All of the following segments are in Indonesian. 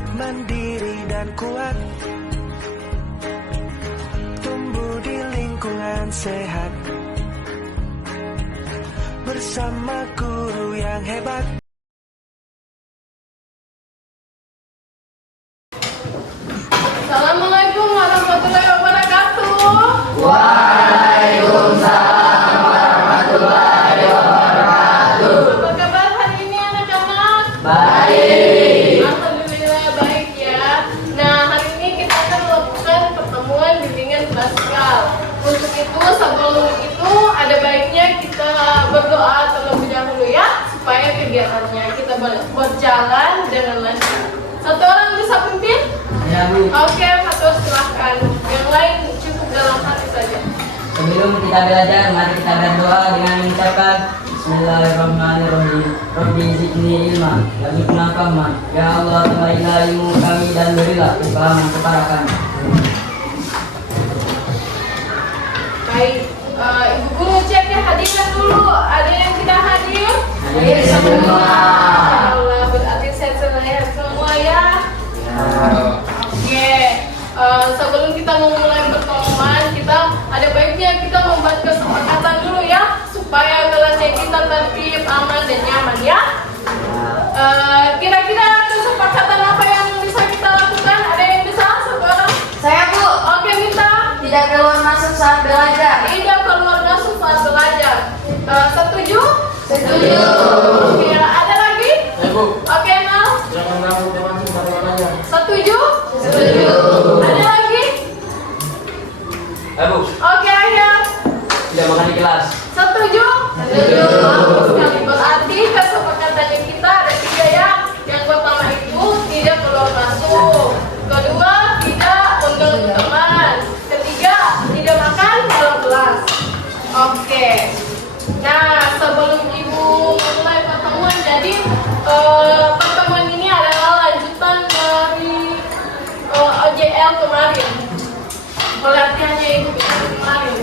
bangkit mandiri dan kuat, tumbuh di lingkungan sehat, bersama guru yang hebat. Assalamualaikum warahmatullahi wabarakatuh. Waalaikumsalam warahmatullahi wabarakatuh. Apa kabar hari ini anak-anak? Baik. Alhamdulillah baik ya. Nah, hari ini kita akan melakukan pertemuan bimbingan klasikal. Untuk itu, sebelum itu ada baiknya kita berdoa terlebih dahulu ya, supaya kegiatannya kita berjalan dengan lancar. Satu orang bisa pimpin? Ya, Bu. Oke, Fatur silahkan. Yang lain cukup dalam hati saja. Sebelum kita belajar, mari kita berdoa dengan mengucapkan Bismillahirrahmanirrahim. Rabbi zidni ilma, warzuqna fahma. Ya Allah, tambahkanlah ilmu kami dan berilah kefahaman kepada kami. Baik, Ibu Guru cek ya hadiran dulu. Ada yang tidak hadir? Hadir semua. Allah, berarti saya selesai semua ya. Oke, sebelum kita memulai pertemuan, kita ada baiknya kita membuat kesepakatan dulu ya, supaya kelasnya kita tertib, aman dan nyaman ya. Kira-kira kesepakatan apa yang bisa kita lakukan? Ada yang bisa? Satu orang? Saya, Bu. Oke, minta. Tidak keluar masuk saat belajar. Tidak keluar masuk saat belajar. Setuju? Setuju. Oke, ada lagi? Bu. Oke, Nal. Jangan ganggu teman kita belajar. Setuju? Setuju. Ada lagi? Bu. Oke, Ayah. Tidak makan di kelas. Setuju? Setuju. Bagus sekali. Berarti kesepakatannya kita ada tiga ya. Yang pertama itu tidak keluar masuk. Kedua, tidak mengganggu teman. Ketiga, tidak makan dalam kelas. Oke. Nah, sebelum Ibu mulai pertemuan, jadi pertemuan ini adalah lanjutan dari OJL kemarin. Pelatihannya Ibu kemarin.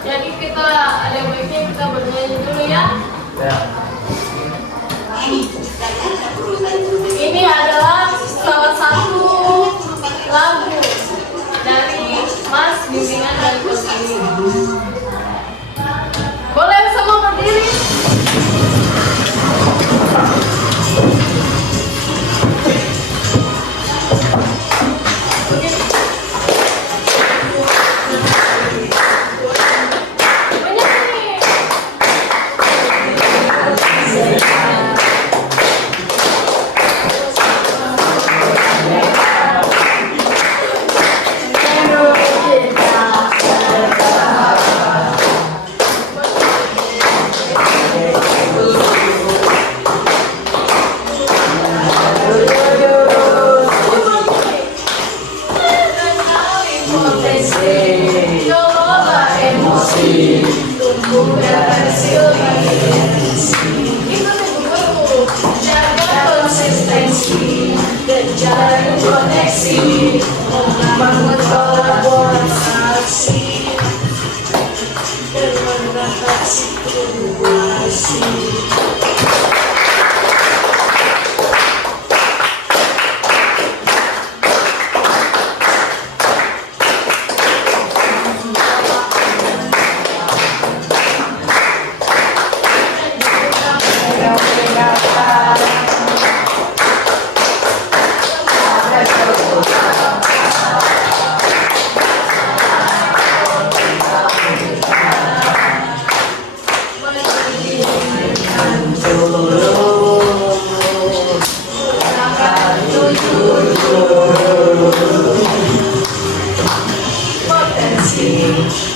Jadi kita ada baiknya kita bernyanyi dulu ya. Ya. Ini adalah salah satu lagu dari Mas Bimbingan dan Konsili. Boleh semua berdiri? Menyanyi. Kelola emosi, tumbuh dan resiliensi. Itu guru, jaga konsistensi dan jalin koneksi, membangun kolaborasi dan mengatasi fluktuasi.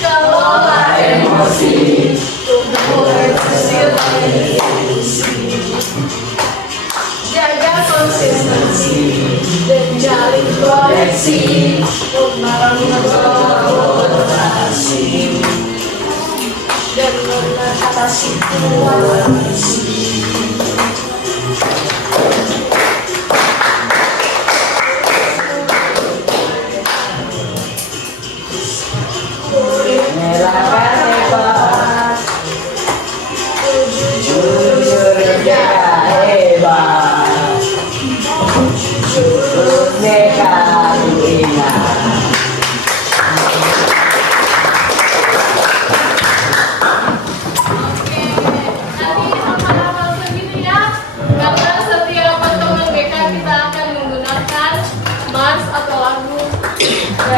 Kelola emosi, tumbuh resiliensi, jaga konsistensi dan jalin koneksi, membangun kolaborasi dan mengatasi fluktuasi.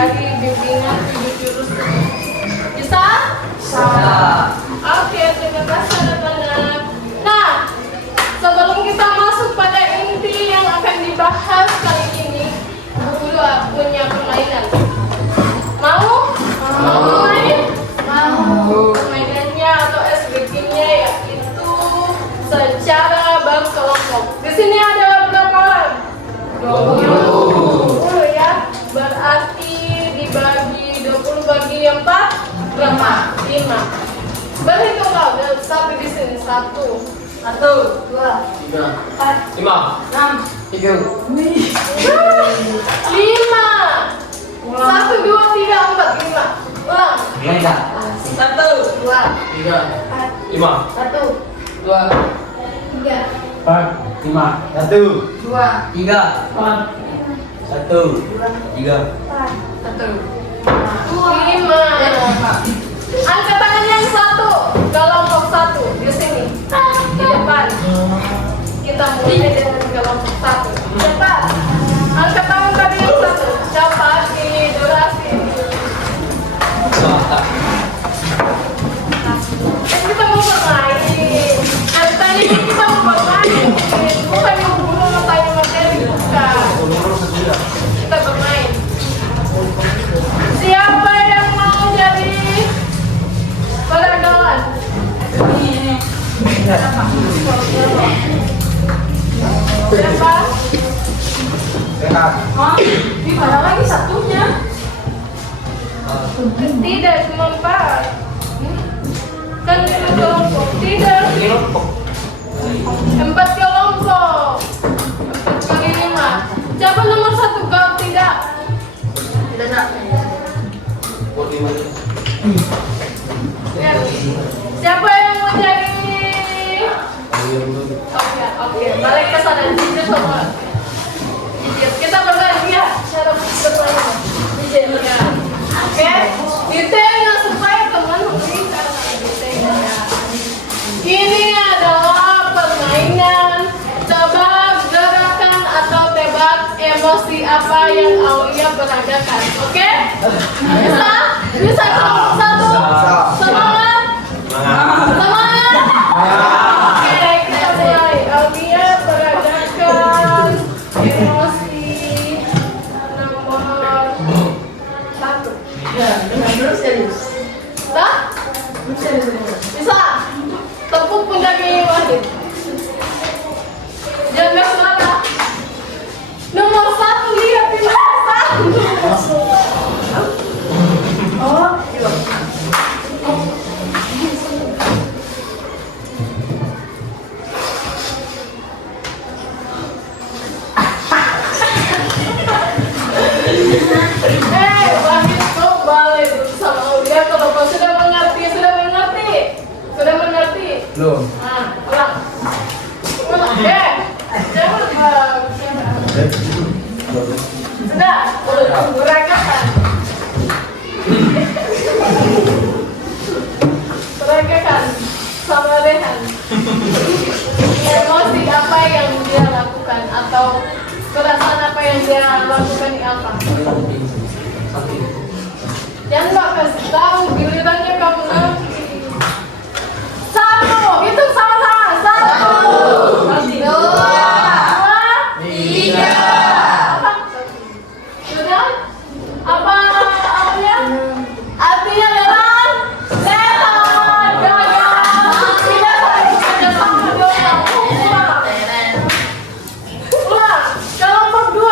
dari bimbingan 7 jurus. Bisa? Oke, terima kasih anak-anak. Nah, sebelum kita masuk pada inti yang akan dibahas kali ini, Bu Guru punya permainan. Mau? Mau main? Mau. Permainannya atau SBG-nya yaitu secara berkelompok. Di sini ada berapa orang? 20 ya. Berarti dibagi 20 bagi 4 berapa? 5. Berhitung kau, satu di sini. 1, 2, 4, 5, 6, 3, 5. 1, 2, 3, 4, 5. Ulang. 1, 2, 3, 4, 5, 1, 2, 3, 4, 5, 1, 2, 3, 4, 1, 3. 4, 1, 5. Angkat tangan yang 1, kelompok 1 di sini, di depan. Kita mulai dengan kelompok 1. Cepat. Angkat tangan tadi yang 1. Cepat, ini durasi. Kita mau bermain. Tadi kita mau bermain. Bukan yang guru mau tanya materi, bukan. Kita bermain. Siapa yang mau jadi peragawan? Siapa? Di mana lagi satunya? Tidak, cuma 4. Kan itu kelompok. Tidak. 4 kelompok. 4 bagi 5. Siapa nomor 1? Kau tidak. Tidak. Ya. Siapa yang mau jadi? Oke, balik ke sana. Jadi semua. Kita berbagi ya. Cara bermain. Ya. Oke, detailnya supaya teman memberikan detailnya. Ini adalah permainan tebak gerakan atau tebak emosi apa yang Aulia beragakan. Oke? Bisa? Bisa kelompok 1? Semangat? Semangat? Oke, kita mulai. Aulia beragakan emosi nomor 1. Nah? Bisa? Tepuk pundak Wahid. Jaga suara. Nomor 1, lihat ini. 1. Oh, iya. Wahid kok balik bersama Aulia kalau kau sudah mengerti. Sudah mengerti? belum. Nah, ulang. Jangan sudah, beragakan. Beragakan sama Rehan. Emosi apa yang dia lakukan atau perasaan apa yang dia lakukan di apa? Jangan mbak kasih tahu, gilirannya kamu nanti. 1, itu sama-sama. 1, 2, 3. Sudah? Apa Aulia? Artinya adalah setan. Gagal. Tidak saling bekerja sama dong. Ulang. Kelompok 2.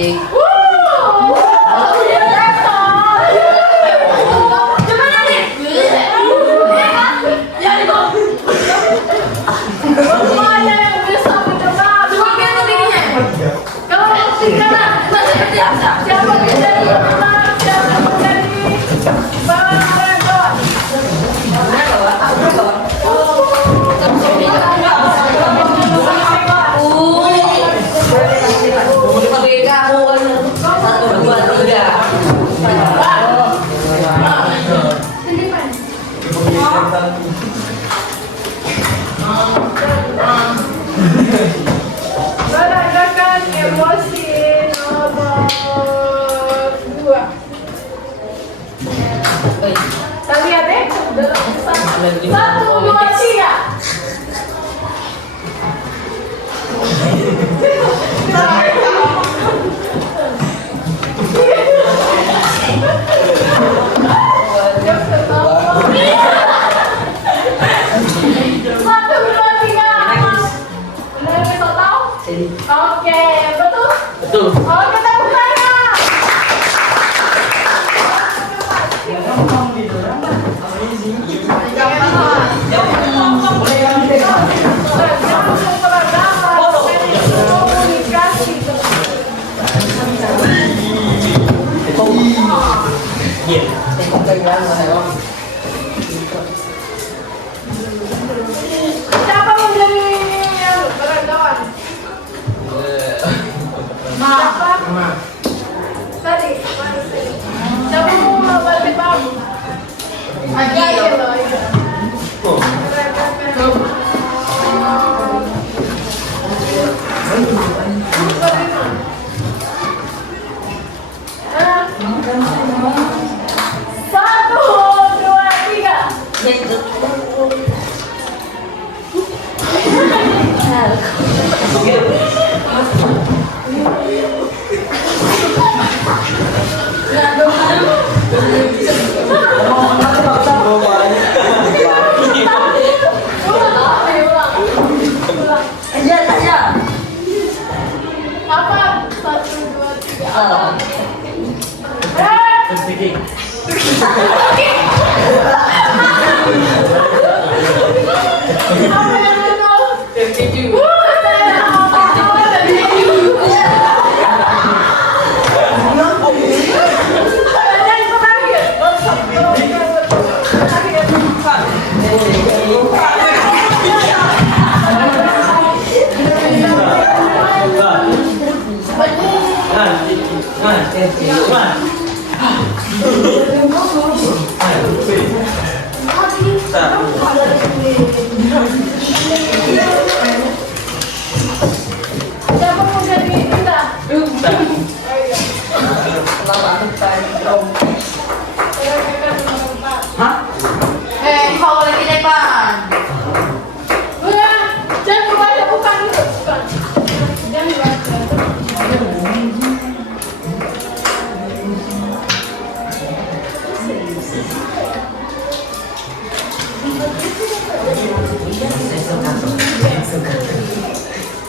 Jeng. Semuanya yang bisa menebak. Kalau siapa menjadi pemenang, siapa menjadi pemenang. Satu, dua, tiga. Menandakan emosi nomor 2. Kita lihat ya. 1, 2, 3. Satu, dua, tiga. Benar bisa tahu? Oke, betul? Betul. Oke, tepuk tangan. Jangan memperagakan komunikasi. Siapa menjadi yang beragawan? Siapa? Tadi, mana sih? Siapa mau balik bang? Aji. Satu, dua, tiga. Apa? Satu, dua, tiga. Sedikit. Apa yang betul? Terkeju. Siapa mau jadi kita? Kalau lagi depan. Bukan, jangan baca, bukan itu, bukan. Jangan baca.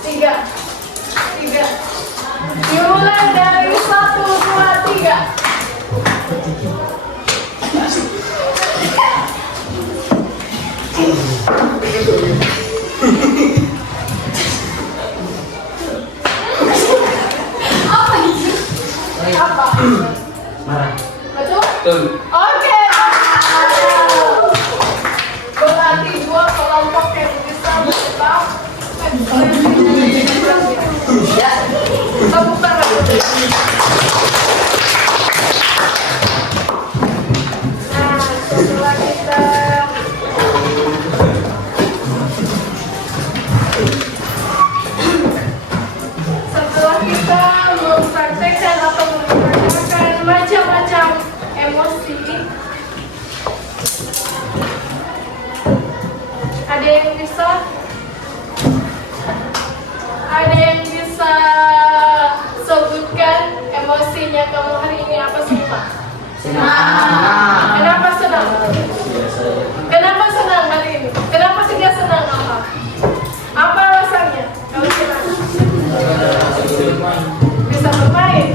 Tiga. Dimulai dari 1, 2, 3. Apa itu? Apa? Marah. Betul? Betul. Oke. Berarti dua kelompok yang bisa menebak. Tepuk tangan. Nah, setelah kita mempraktekkan atau mempraktekkan macam-macam emosi, ada yang bisa sebutkan emosinya kamu hari ini apa sih, Pak? Senang. Kenapa senang? Kenapa senang hari ini? Kenapa tidak senang, apa? Apa alasannya? Kalau senang bisa bermain.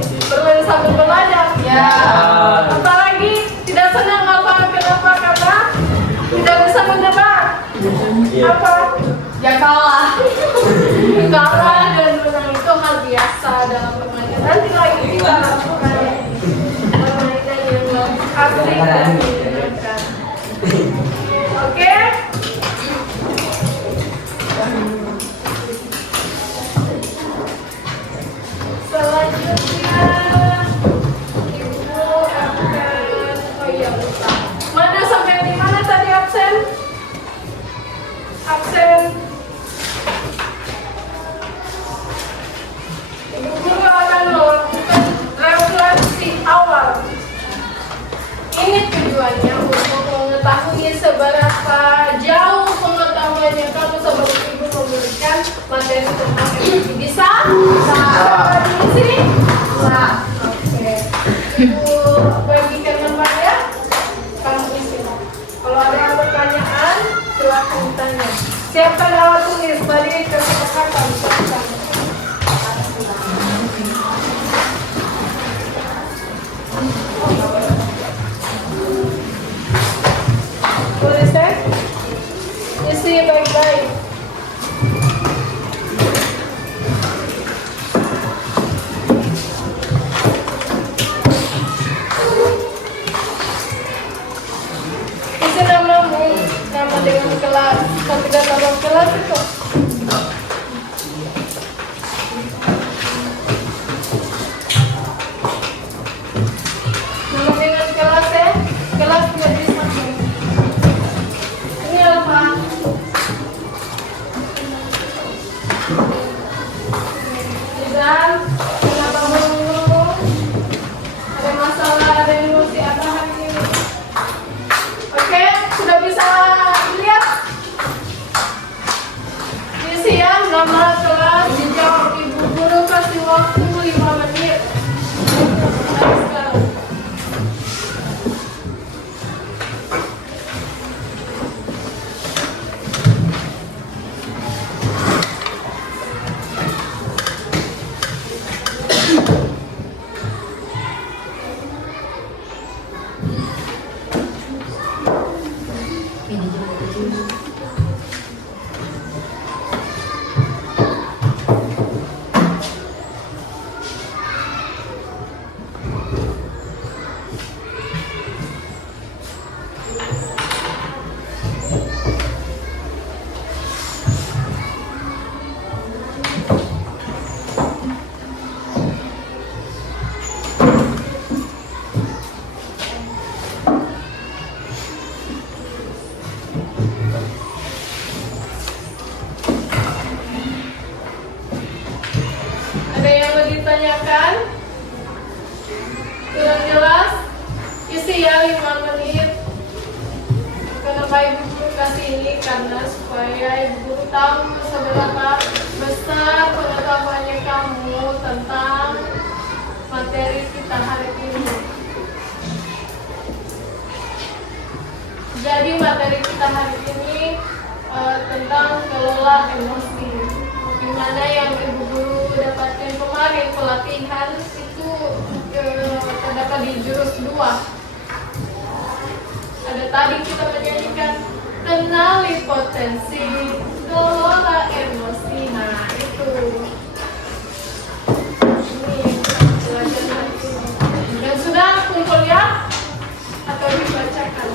digunakan. Oke? Selanjutnya Ibu akan lupa. Mana sampai di mana tadi absen? Absen. Ibu guru akan melakukan refleksi awal. Ini tujuannya untuk mengetahui seberapa jauh pengetahuannya kamu sebelum ibu memberikan materi tentang energi. Bisa? Bisa. Di sini? Bisa. Oke. Ibu bagikan gambar ya. Kamu isi. Kalau ada pertanyaan, silakan tanya. Siapkan alat tulis. Tadi kesepakatan. Siapkan. Boleh saya? Isi baik-baik. Isi namamu, nama dengan kelas, ketiga nama kelas itu. Nama dengan kelas ya, kelas tidak bisa. Ini apa? Dan kenapa dulu? Ada masalah, ada emosi apa hari ini? Oke, sudah bisa lihat? Isi ya, nama kelas dijawab ibu guru kasih waktu 5 menit. Ayo sekarang. Ada yang mau ditanyakan? Kurang jelas? Isi ya 5 menit. Kenapa ibu guru kasih ini? Karena supaya ibu guru tahu seberapa besar pengetahuannya kamu tentang materi kita hari ini. Jadi materi kita hari ini tentang kelola emosi. Dimana yang ibu guru dapatkan kemarin pelatihan itu terdapat di jurus 2. Ada tadi kita menyanyikan kenali potensi, kelola emosi. Nah itu ini pelajaran hari ini. Dan sudah kumpul ya atau dibacakan?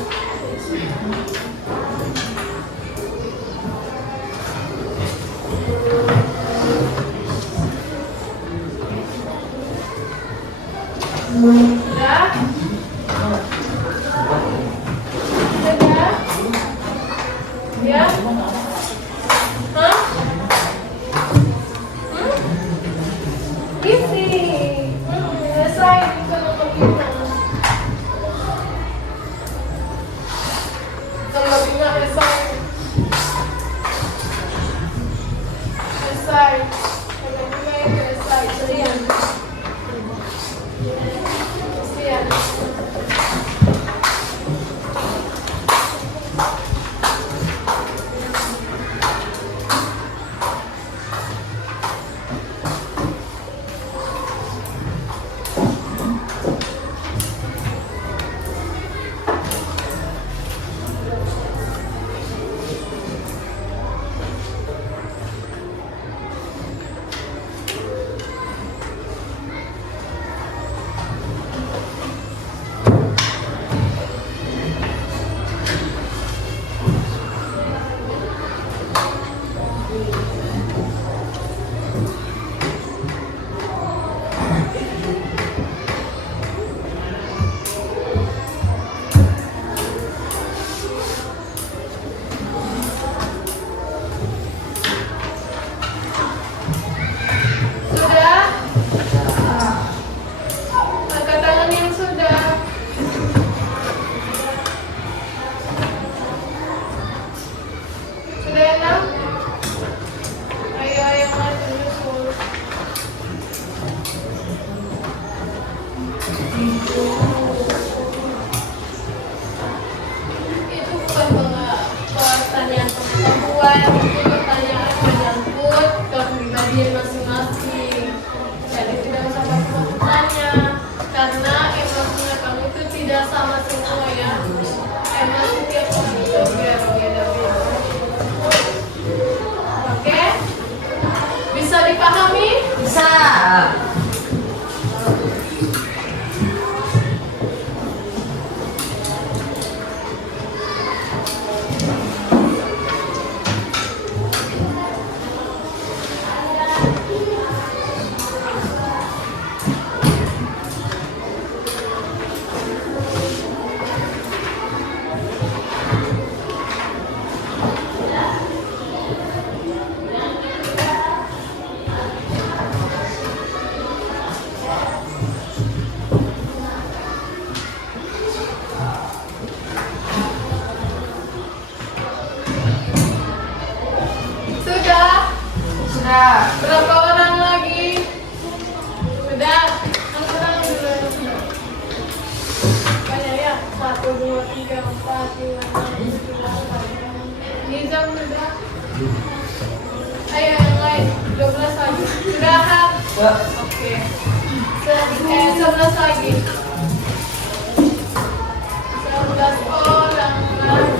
Sudah? Sudah? Ya? Hah? Isi. Selesai bukan untuk kita. Kalau tidak selesai. Selesai. Kalau tidak selesai. Sekian. Sekian. Angkat tangan yang sudah. Sudah enak? Ayo yang maju nyusul. Itu bukan pertanyaan pengetahuan, itu pertanyaan menyangkut kepribadian masing-masing. Jadi tidak usah bertanya, karena emosinya kamu itu tidak sama semua ya. Emosi tiap orang itu beda-beda. Oke? Bisa dipahami? Bisa. Sudah? Sudah. Berapa orang lagi? Sudah? Angkat tangan dulu yang sudah. Banyak ya? 1, 2, 3, 4, 5, 6, 7, 8. Nizam sudah? Ayo yang lain. 12 lagi. Sudah, Hap? Oke. 11 lagi. 11 orang lagi.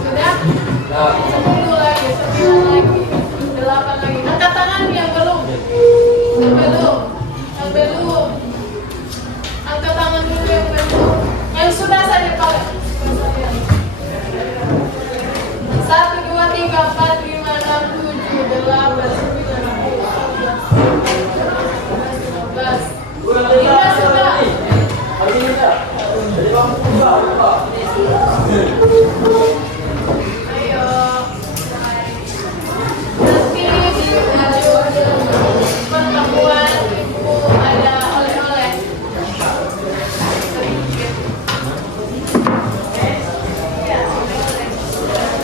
Sudah? 10 lagi, 9 lagi, 8 lagi. Angkat tangan yang belum. Yang belum. Yang belum. Angkat tangan dulu yang belum. Yang sudah saja Pak. 1, 2, 3, 4, 5, 6, 7, 8, 9, 10, 11, 12. Lima sudah. Ayo. Nanti di pertemuan ibu ada oleh-oleh. Ya, oleh-oleh.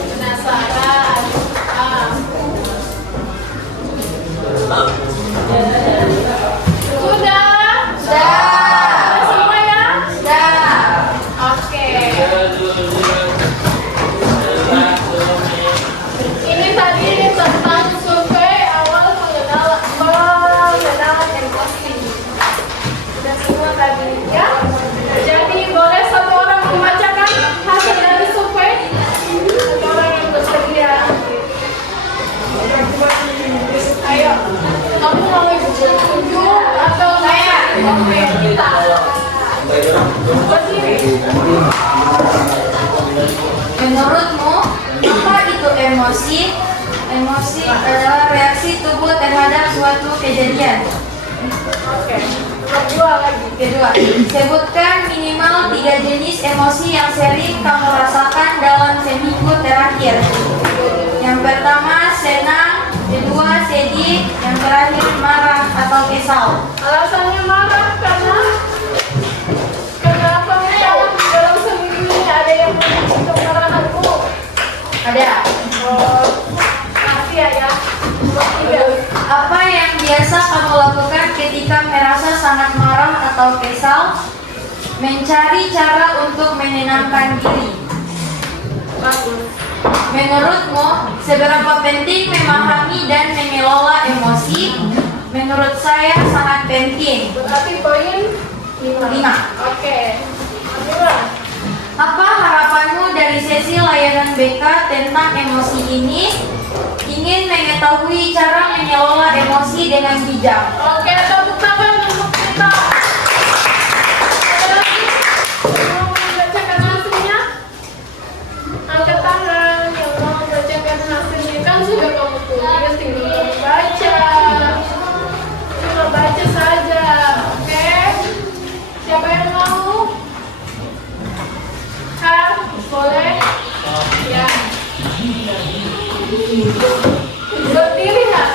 Penasaran? Sudah? Sudah semua ya? Sudah. Oke. Ini tadi tentang survei awal pengenalan emosi. Sudah semua tadi ya. Jadi boleh satu orang membacakan hasil dari survei? Satu orang yang bersedia. Ayo, kamu mau tunjuk atau saya? Oke, kita. Berdiri. Menurutmu, apa itu emosi? Emosi adalah reaksi tubuh terhadap suatu kejadian. Oke. Kedua lagi. Kedua, sebutkan minimal 3 jenis emosi yang sering kamu rasakan dalam seminggu terakhir. Yang pertama, senang. Kedua, sedih. Yang terakhir, marah atau kesal. Alasannya marah karena apa ya? Dalam seminggu ini ada yang memicu kemarahanku. Ada. Oh, masih ya. Tidak. Apa yang biasa kamu lakukan ketika merasa sangat marah atau kesal? Mencari cara untuk menenangkan diri. Bagus. Menurutmu, seberapa penting memahami dan mengelola emosi? Menurut saya sangat penting. Berarti poin 5. Oke. Amira. Apa harapanmu dari sesi layanan BK tentang emosi ini? Ingin mengetahui cara mengelola emosi dengan bijak. Oke, tepuk tangan untuk kita. Ada lagi? Mau membacakan hasilnya? Angkat tangan yang mau membacakan hasilnya. Kan sudah kamu tulis, tinggal kamu baca. Cuma baca saja, oke? Siapa yang mau? Kak, boleh? Ya. Berdiri, Kak.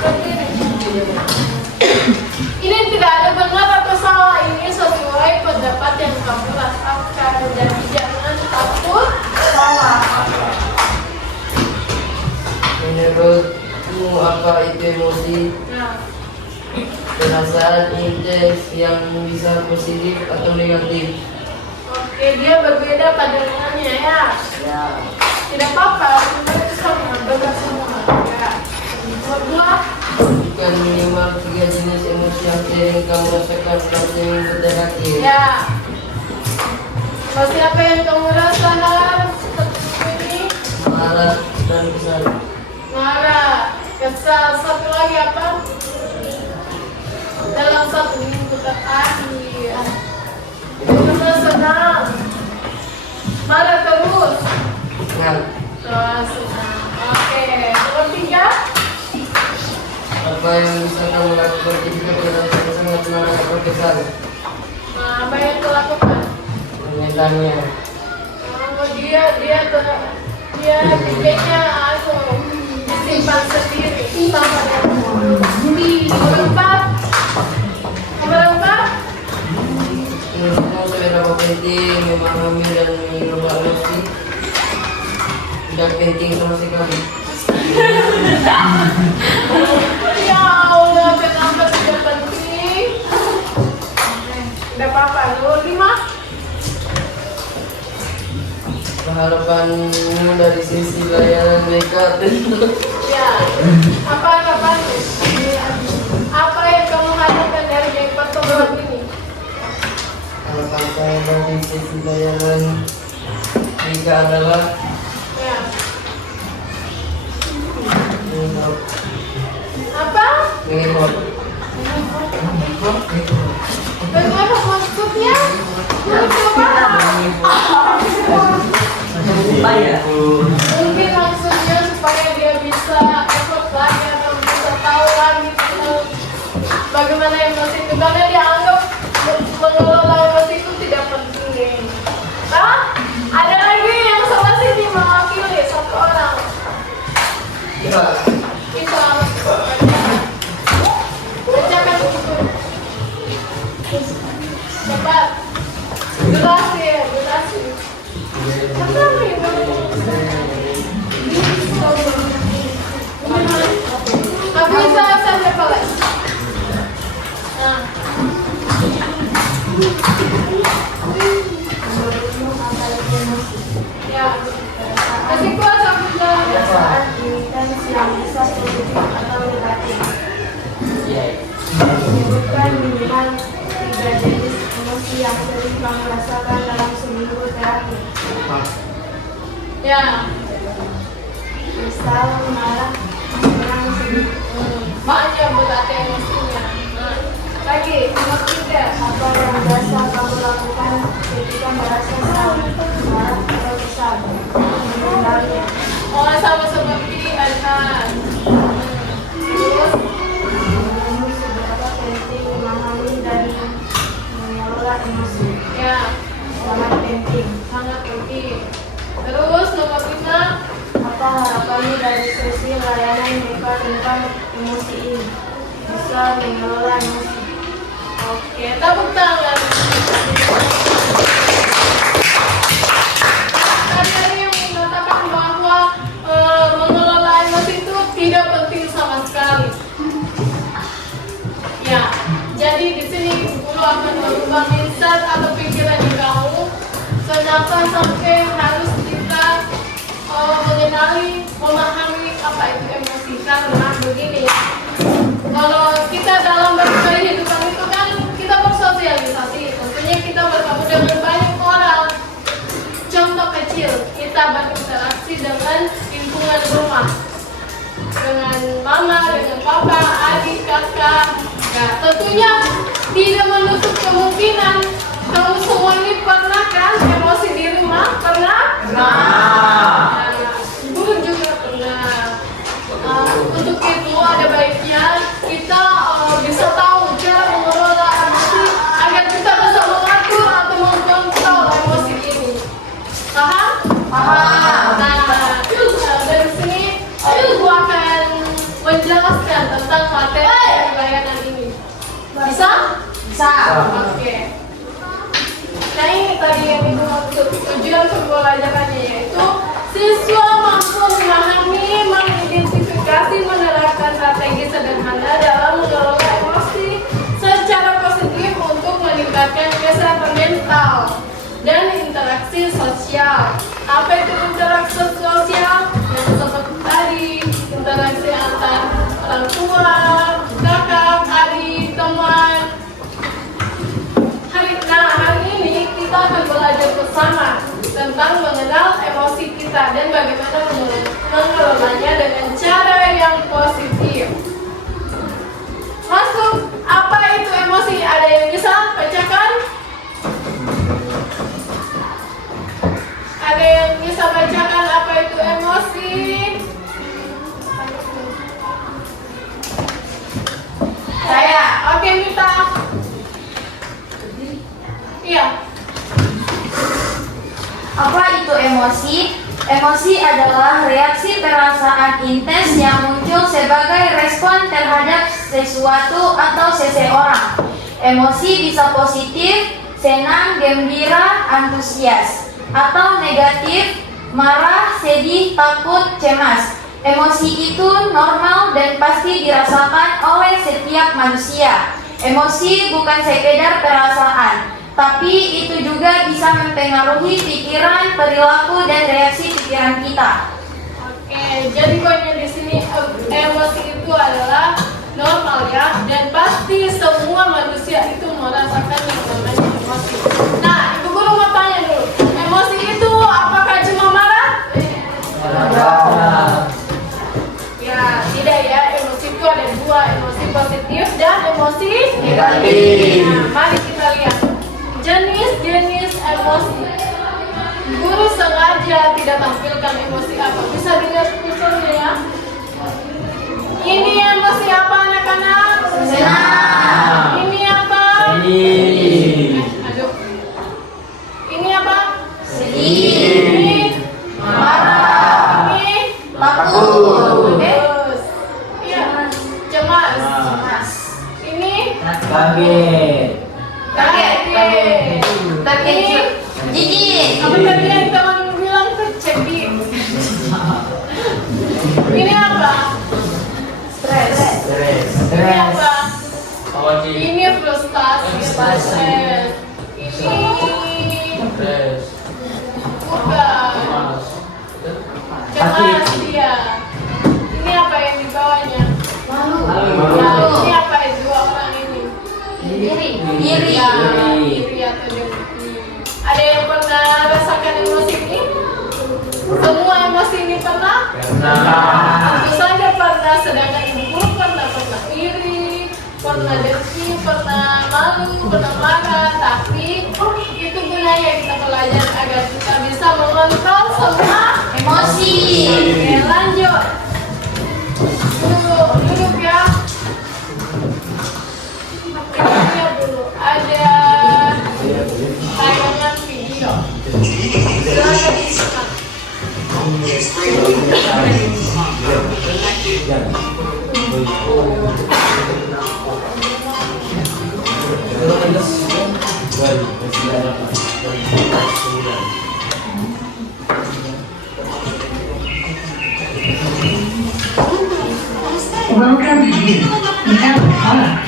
Berdiri. Ini tidak ada benar atau salah, ini sesuai pendapat yang kamu rasakan. Jadi jangan takut salah. Menurutmu apa itu emosi? Nah, Perasaan intens yang bisa positif atau negatif? oke, dia berbeda pandangannya ya. Ya. Tidak apa-apa, itu sama, bebas semua. Ya. Kedua, Bukan minimal 3 jenis emosi yang sering kamu rasakan dalam seminggu terakhir. ya. Masih apa yang kamu rasakan seperti ini? Marah dan kesal. Marah, kesal, satu lagi apa? Dalam 1 minggu terakhir. Karena senang. Marah terus. Nah, Terus senang. Oke, nomor 3. apa yang bisa kamu lakukan jika perasaan sangat marah atau kesal? Nah, apa yang kau lakukan? Menyentangnya. Oh, dia pikirnya aku disimpan sendiri sama dia. Nomor 4. Nomor 4. Menurutmu seberapa penting memahami dan mengelola emosi? Tidak penting sama sekali. Ya Allah, kenapa tidak penting? Tidak apa-apa. Nomor 5. Harapanmu dari sisi layanan mereka tentu. Ya, apa yang kamu harapkan dari Jackpot program ini? Harapan saya dari sisi layanan mereka adalah Ya. Apa? mengekor. Bagaimana maksudnya? Coba. Mungkin maksudnya supaya dia bisa effort lagi atau bisa tahu lagi tentang bagaimana emosi itu, karena dia anggap mengelola emosi itu tidak penting. Ah, ada lagi yang sama sini mewakili satu orang. Ya, Itu bacakan buku. Cepat. Durasi. Kenapa ya? Aku bisa saja kelas. Nah. Ya. Kasih kuat aku jalan. Perasaan intens yang bisa positif atau negatif. Menyebutkan minimal 3 jenis emosi yang sering kamu rasakan dalam seminggu terakhir. Ya. Misal marah, senang, sedih. Banyak berarti emosinya. Nah. Lagi, nomor 3. Apa yang biasa kamu lakukan ketika merasa marah atau kesal? Mengenalinya. Oh, sama seperti Adnan. Terus, Menurutmu seberapa penting memahami dan mengelola emosi? ya, Sangat penting. sangat penting. Terus nomor 5. Apa harapanmu dari sesi layanan mereka tentang emosi ini? Bisa mengelola emosi. Oke, tepuk tangan. Tadi yang mengatakan bahwa mengelola emosi itu tidak penting sama sekali. Ya, jadi di sini guru akan merubah mindset atau pikiran di kamu, sedangkan sampai harus kita mengenali, memahami apa itu emosi. Karena begini, kalau kita dalam berkehidupan itu kan kita bersosialisasi, tentunya kita bertemu dengan banyak orang. Contoh kecil, kita berinteraksi dengan lingkungan rumah, dengan mama, dengan papa, adik, kakak. Nah, tentunya tidak menutup kemungkinan kamu semua ini pernah kan emosi di rumah? Pernah? Nah, guru juga pernah. Untuk itu ada baiknya kita bisa tahu cara mengelola emosi agar kita bisa mengatur atau mengkontrol emosi ini. Paham? Paham. Nah, dari sini aku akan menjelaskan tentang materi Bisa? Bisa. Oke. Nah ini tadi yang itu maksud tujuan pembelajarannya yaitu siswa mampu memahami, mengidentifikasi, menerapkan strategi sederhana dalam mengelola emosi secara positif untuk meningkatkan kesehatan mental dan interaksi sosial. Apa itu interaksi sosial? Yang seperti tadi, interaksi antar orang tua, kakak, adik, teman. Hari ini kita akan belajar bersama tentang mengenal emosi kita dan bagaimana mengelolanya dengan cara yang positif. Masuk, apa itu emosi? Ada yang bisa bacakan? Ada yang bisa bacakan apa itu emosi? Saya. Oke, Mita. Iya. Apa itu emosi? Emosi adalah reaksi perasaan intens yang muncul sebagai respon terhadap sesuatu atau seseorang. Emosi bisa positif, senang, gembira, antusias, atau negatif, marah, sedih, takut, cemas. Emosi itu normal dan pasti dirasakan oleh setiap manusia. Emosi bukan sekedar perasaan, tapi itu juga bisa mempengaruhi pikiran, perilaku, dan reaksi pikiran kita. Oke, jadi poinnya di sini emosi itu adalah normal ya, dan pasti semua manusia itu merasakan yang namanya emosi. Nah, Ibu Guru mau tanya dulu, emosi itu apakah cuma marah? Ya, tidak ya. Emosi itu ada dua, emosi positif dan emosi negatif. Nah, mari kita lihat jenis-jenis emosi. Guru sengaja tidak tampilkan emosi apa. Bisa dilihat misalnya ya. Ini emosi apa anak-anak? Senang. Ini apa? Sedih. Aduh. Ini apa? Sedih, Ini marah, ini takut, bagus. Iya. Cemas. cemas, Ini Kaget. kaget. takut, jijik, Apa tadi yang teman bilang tuh cekik? Ini apa? stres, Ini apa? Khawatir. Ini frustasi, stres. Ini Stres. bukan. Cemas. Cemas dia. Ini apa yang di bawahnya? malu, Nah, ini apa itu dua orang ini? iri, Ya, iri atau dengki. Ada yang pernah rasakan emosi ini? Semua emosi ini pernah? Tentu saja pernah, sedangkan Ibu Guru pernah iri, pernah dengki, pernah malu, pernah marah. Tapi itu gunanya kita belajar agar kita bisa mengontrol semua emosi, Oke, lanjut. Duduk ya. Kita lihat dulu. Ada tayangan video. Silakan disimak. Welcome you. Now car.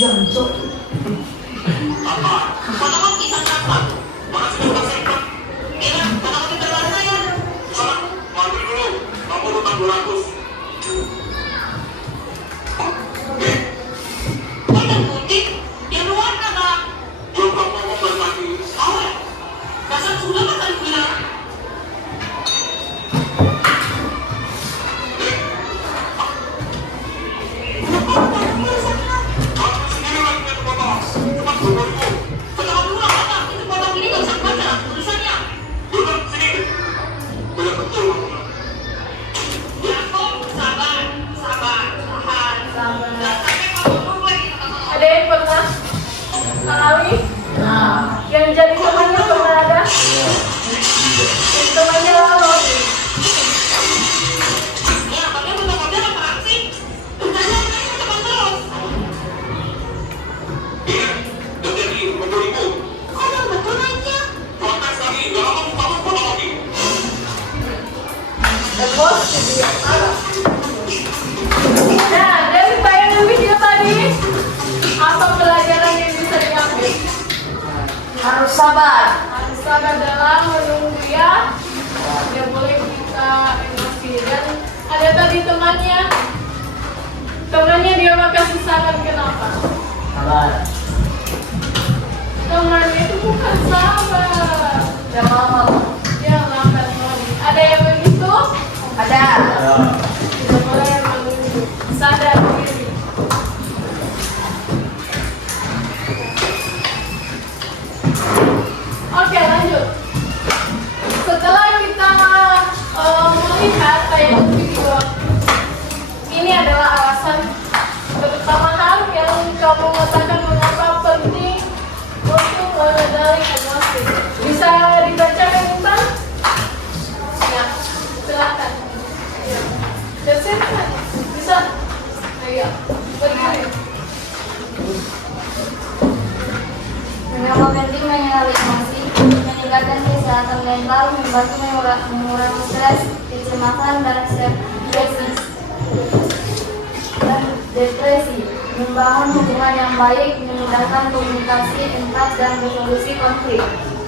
Bluetooth. kasih saran kenapa? Sabar. Teman itu bukan sabar. Udah lama. Ya lambat Moni. Ada yang begitu? Ada. Tidak boleh menunggu. Sadar diri. Oke, lanjut. Setelah kita melihat tayangan video, ini adalah alasan terutama hal yang kamu katakan mengapa penting untuk mengenali emosi. Bisa dibacakan Intan? Ya, silakan. Ya. That's it, kan? Bisa? Ayo, berdiri. Mengapa penting mengenali emosi? Meningkatkan kesehatan mental, membantu mengurangi stres, kecemasan, dan depresi, membangun hubungan yang baik, memudahkan komunikasi, empati, dan resolusi konflik,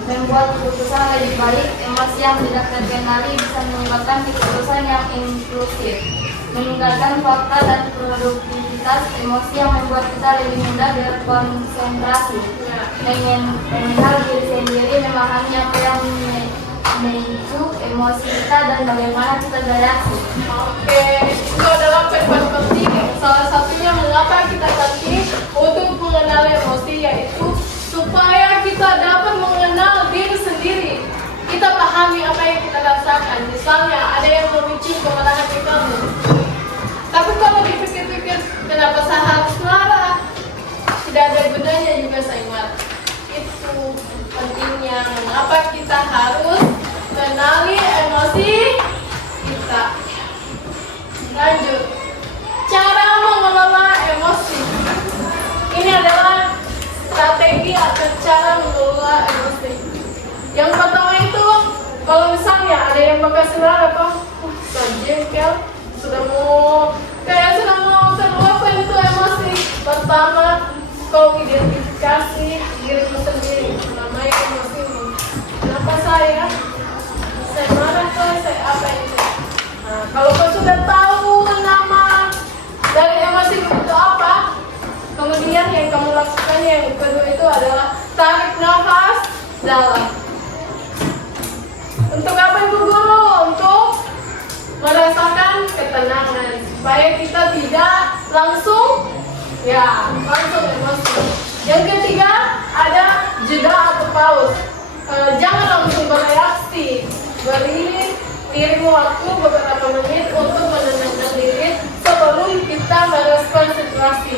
membuat keputusan lebih baik. Emosi yang tidak terkendali bisa menyebabkan keputusan yang impulsif, meningkatkan fakta dan produktivitas. Emosi yang membuat kita lebih mudah berkonsentrasi, mengenal diri sendiri, memahami apa yang memicu emosi kita dan bagaimana kita bereaksi. Oke, itu adalah poin penting. Salah satunya mengapa kita penting untuk mengenali emosi, yaitu supaya kita dapat mengenal diri sendiri. Kita pahami apa yang kita rasakan. Misalnya ada yang memicu kemarahan di kamu. Tapi kalau dipikir-pikir, kenapa saya harus marah? Tidak ada gunanya juga saya marah. Itu pentingnya mengapa kita harus mengenali emosi kita. Lanjut, cara mengelola emosi. Ini adalah strategi atau cara mengelola emosi. Yang pertama itu, kalau misalnya ada yang bekas marah atau jengkel, sudah mau terluapkan itu emosi. Pertama, kau identifikasi dirimu sendiri, namai emosimu. Kenapa saya marah, saya apa itu? Nah, kalau kau sudah tahu nama dari emosi itu apa, kemudian yang kamu lakukan yang kedua itu adalah tarik nafas dalam. Untuk apa Ibu Guru? Untuk merasakan ketenangan supaya kita tidak langsung emosi. Yang ketiga ada jeda atau pause. Jangan langsung bereaksi. Beri dirimu waktu beberapa menit untuk menenangkan diri sebelum kita merespon situasi.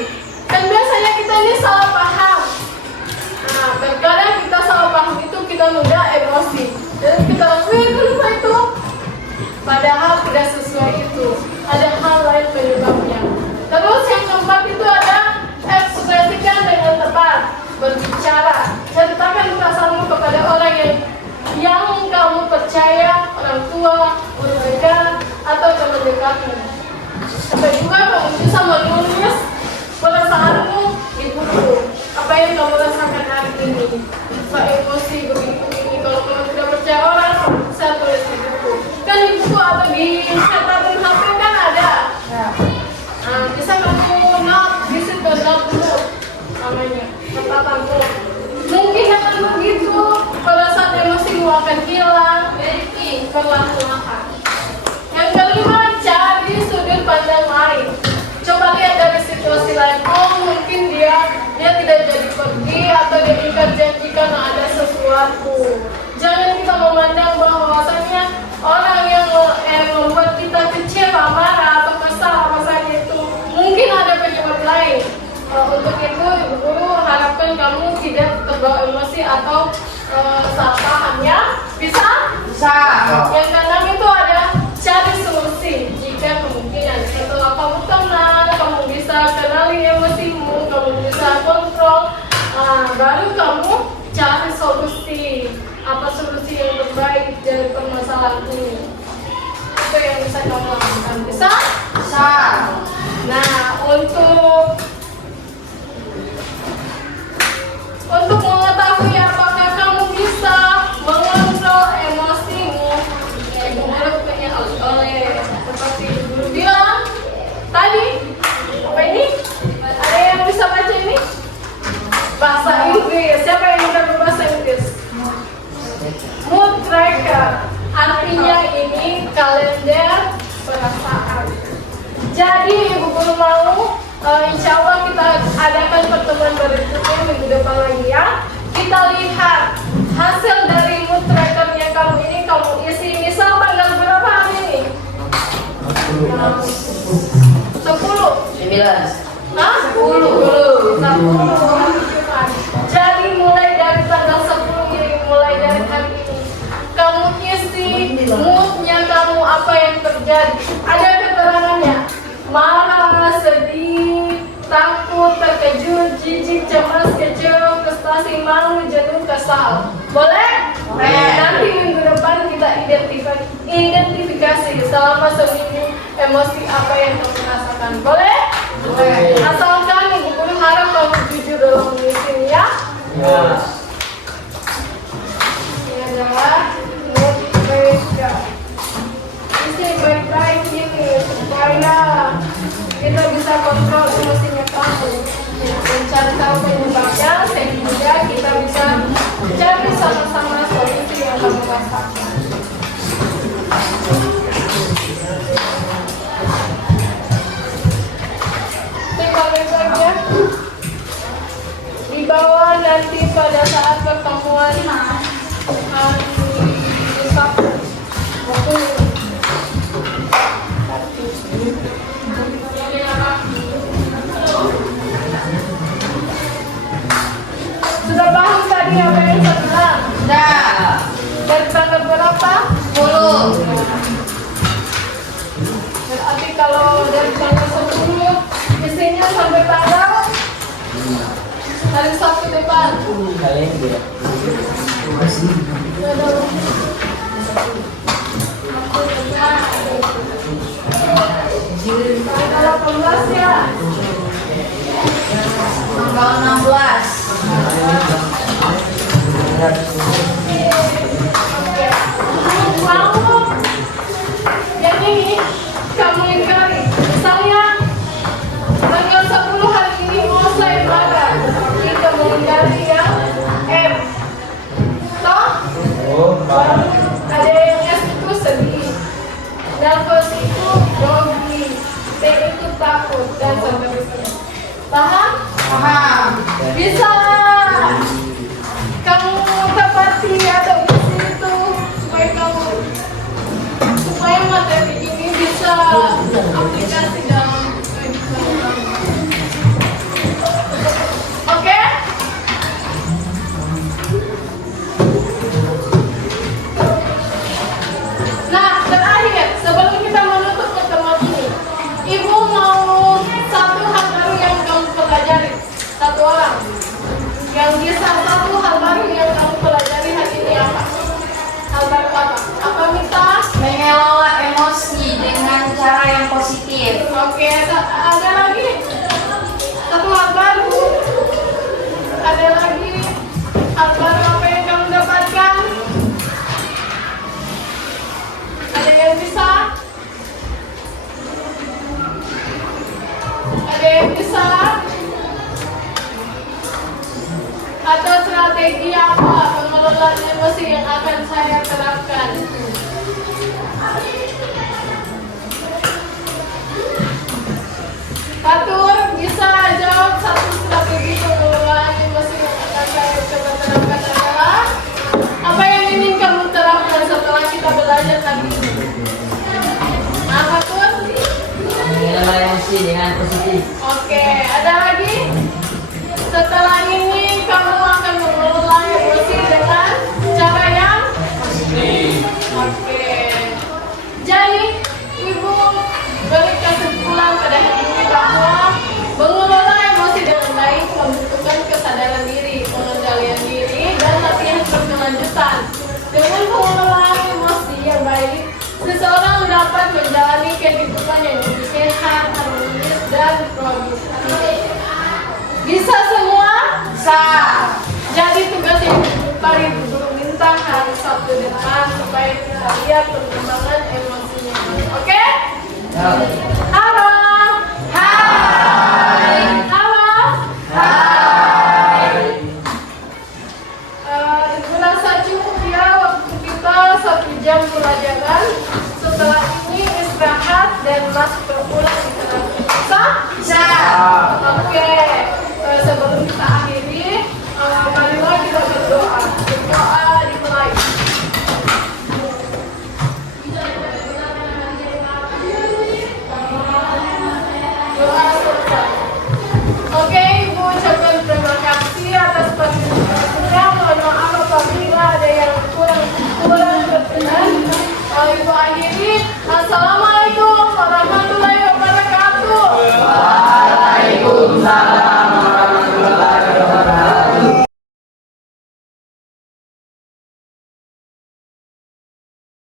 Dan biasanya kita ini salah paham. Nah, terkadang kita salah paham itu kita mudah emosi. Dan kita langsung itu. Padahal tidak sesuai itu. Ada hal lain penyebabnya. Terus yang keempat itu ada ekspresikan dengan tepat. Berbicara. Ceritakan perasaanmu kepada orang yang kamu percaya, orang tua, guru BK, atau teman dekatmu. Sampai juga kamu bisa menulis perasaanmu di buku. Apa yang kamu rasakan hari ini? Saya emosi begini. Kalau kamu tidak percaya orang, saya tulis di buku. Kan di buku atau di catatan HP kan ada. Nah, bisa kamu di situ dulu namanya catatanmu. Mungkin dengan begitu pada saat emosimu akan hilang perlahan-lahan. Yang kelima, cari sudut pandang lain. Coba lihat dari situasi lain. Oh, mungkin dia tidak jadi pergi atau dia ingkar janji karena ada sesuatu. Jangan kita memandang bahwasanya orang yang membuat kita kecewa, marah atau kesal apa saja itu mungkin ada penyebab lain. Untuk itu Ibu Guru harapkan kamu tidak terbawa emosi atau salah paham ya. Bisa? Bisa. Yang keenam itu ada cari solusi jika kemungkinan. Setelah kamu tenang, kamu bisa kenali emosimu, kamu bisa kontrol, baru kamu cari solusi. Apa solusi yang terbaik dari permasalahan ini? Itu yang bisa kamu lakukan. Bisa? Bisa. Nah, untuk mengetahui apakah kamu bisa mengontrol emosimu, Ibu Guru punya oleh seperti Ibu Guru bilang tadi, apa ini? kalender perasaan. Jadi Ibu Guru mau insya Allah kita adakan pertemuan berikutnya minggu depan lagi ya. Kita lihat hasil dari mood trackernya kamu ini kamu isi. Misal tanggal berapa hari ini? 10. 9. Hah? 10. Jadi mulai dari tanggal 10 ini, mulai dari hari ini kamu isi moodnya kamu apa yang terjadi. Ada keterangannya. Marah, sedih, takut, terkejut, jijik, cemas, kecewa, frustasi, malu, jenuh, kesal. Boleh? Nanti minggu depan kita identifikasi selama seminggu emosi apa yang kamu rasakan. Boleh? Boleh. Asalkan Ibu Guru harap kamu jujur dalam mengisinya ya. Ini adalah mood tracker. Isi baik-baik ini supaya kita bisa kontrol emosinya kamu dan cari tahu penyebabnya sehingga kita bisa cari sama-sama solusi yang kamu rasakan. Tinggal baik-baiknya dibawa nanti pada saat pertemuan hari Sabtu. Sudah paham tadi apa yang saya bilang? Dah. Dari tanggal berapa? 10. Berarti kalau dari tanggal 10 isinya sampai tanggal hari Sabtu depan. Kalender. Tanggal 18 ya. Tanggal 16. Kamu jadi kamu ingkari. Misalnya tanggal 10 hari ini mau saya marah. Kita mengingkari yang M. Toh? Ada yang S itu sedih, nervous itu grogi, T itu takut dan seterusnya. Paham? Paham. Bisa kamu dapati ada isi itu supaya materi ini bisa aplikasi dalam kehidupan kamu. Oke? Nah, terakhir sebelum kita menutup pertemuan ini, Ibu mau satu hal baru yang kamu pelajari. Satu orang yang bisa satu hal baru yang kamu pelajari hari ini apa? Hal baru apa? Apa Mita? Mengelola emosi dengan cara yang positif. Oke, ada lagi satu hal baru. Ada lagi hal baru apa yang kamu dapatkan? Ada yang bisa? Ada yang bisa? Atau strategi apa pengelolaan emosi yang akan saya terapkan? Fatur, bisa jawab satu strategi pengelolaan emosi yang akan saya coba terapkan adalah apa yang ingin kamu terapkan setelah kita belajar tadi ini? Nah, Fatur? Mengelola emosi dengan positif. Oke, ada lagi? Setelah ini kamu akan mengelola emosi dengan cara yang Positif. oke. Jadi, Ibu beri kesimpulan pada hari ini bahwa mengelola emosi dengan baik membutuhkan kesadaran diri, pengendalian diri, dan latihan berkelanjutan. Dengan pengelolaan emosi yang baik, seseorang dapat menjalani kehidupan yang lebih sehat, harmonis, dan produktif. Bisa semua? Bisa. Jadi tugas yang paling Guru minta hari Sabtu depan supaya kita lihat perkembangan emosinya. Oke? Halo. Hai. Halo. Hai. Ibu rasa cukup ya waktu kita 1 jam pelajaran. Setelah Bisa. Oke, sebelum kita akhiri